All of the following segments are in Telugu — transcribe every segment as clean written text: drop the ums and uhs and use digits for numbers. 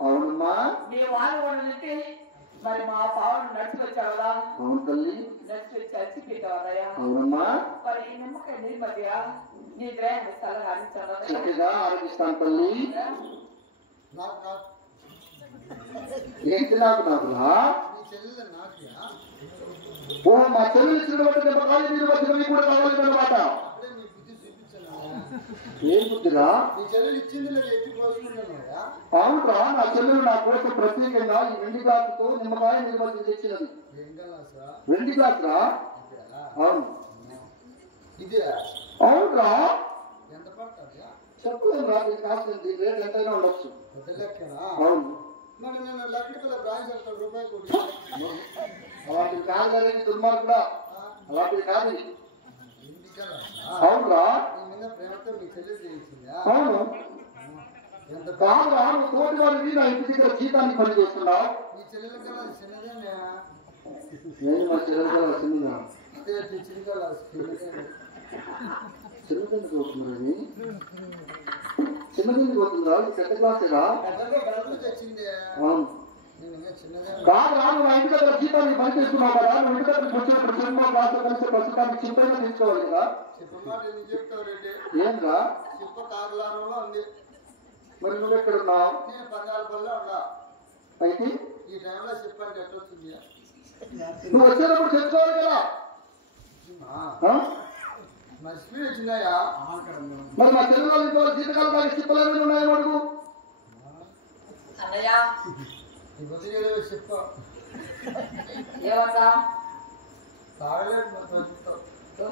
అవునమ్మా నీ వాళ్ళు వండుతుంటే మరి మా పావును నడిచి వచ్చావు కదా. అవును తల్లి నడిచి వచ్చి అచ్చి పెట్టావయ్యా. అవునమ్మా మరి ఈ నిమ్మకాయ నీ మధ్య నీ గ్రహాన్ని స్థలంగా ఆడించాను చక్కగా ఆలోచిస్తాను తల్లి. ఏంటి నాకు నాకులా ఓ మా చెల్లెలు ఇచ్చినటువంటి నిమ్మకాయలు మీరు వచ్చినవి కూడా కావాలి అన్నమాట. ఏం బుద్ధిరా అవునరా నా చెల్లెలు నా కోసం ప్రత్యేకంగా ఈ వెండి గ్లాసుతో నిమ్మకాయ నిర్వచనం తెచ్చినది. వెండి గ్లాసురా అవును అవునరా చెప్పలేదు రా నీకు కాస్తుంది రేట్ ఎంతైనా ఉండొచ్చు. అవును అలాంటివి కాదు కదండి దుర్మార్గుడా అలాంటివి కాదు. అవునరా అవును కాదురా నువ్వు తోటి వాడివి నా ఇంటి దగ్గర జీతానికి పని చేస్తున్నావు. నేను మా చెల్లెలు చిన్నదా చిన్నదండి పోతున్నారని చిన్నదండి పోతుందిరా పెద్ద క్లాసేరా. అవును కాదురా నువ్వు నా ఇంటి దగ్గర జీతానికి పని చేస్తున్నావు కదా నువ్వు ఇంటి దగ్గరికి వచ్చినప్పుడు సినిమా క్లాసులో కలిసి ప్రస్తుతానికి చింతగా తీసుకోవాలి కదా. ఏంరా మరి నువ్వు ఎక్కడున్నావు అయితే నువ్వు వచ్చేటప్పుడు చెప్పుకోవాలి కదా. మరి మా తెలుగు ఇంట్లో జీతకాలు కానీ చెప్పలేని ఉన్నాయి అడుగు అన్నయ్య ఏమన్నా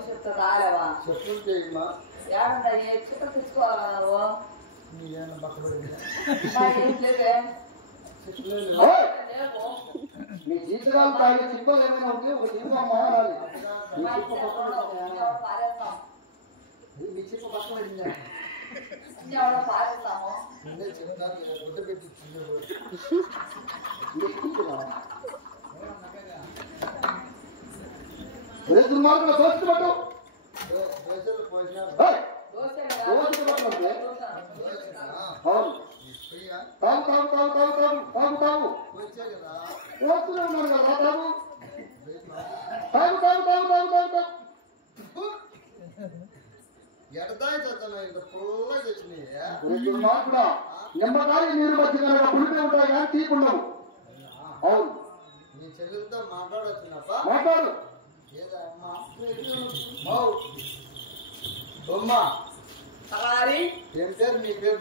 చెప్తా తాగలేవా ఏమన్నా ఏ చిత్త తెచ్చుకోవాలా నువ్వు నీ జీతకాలు తాగే చిప్పలు ఏమైనా ఉంటే ఒక చిప్ప మారాలి. మీ చిప్ప పక్కన పారేస్తాము దుర్మార్గులు దోచుకున్నట్టు అవును తాగు తాగు తాగు తాగు తాగు తాగు తాగు పోస్తూనే ఉన్నాను కదా తాగు తాగు తాగు తాగు తాగు తాగు తాగు దుర్మార్గుడా నిమ్మకాయ నీరు వచ్చి కనుక పులిపే ఉంటాయి కానీ తీకుండవు. అవును మాట్లాడు ఏం పేరు నీ పేరు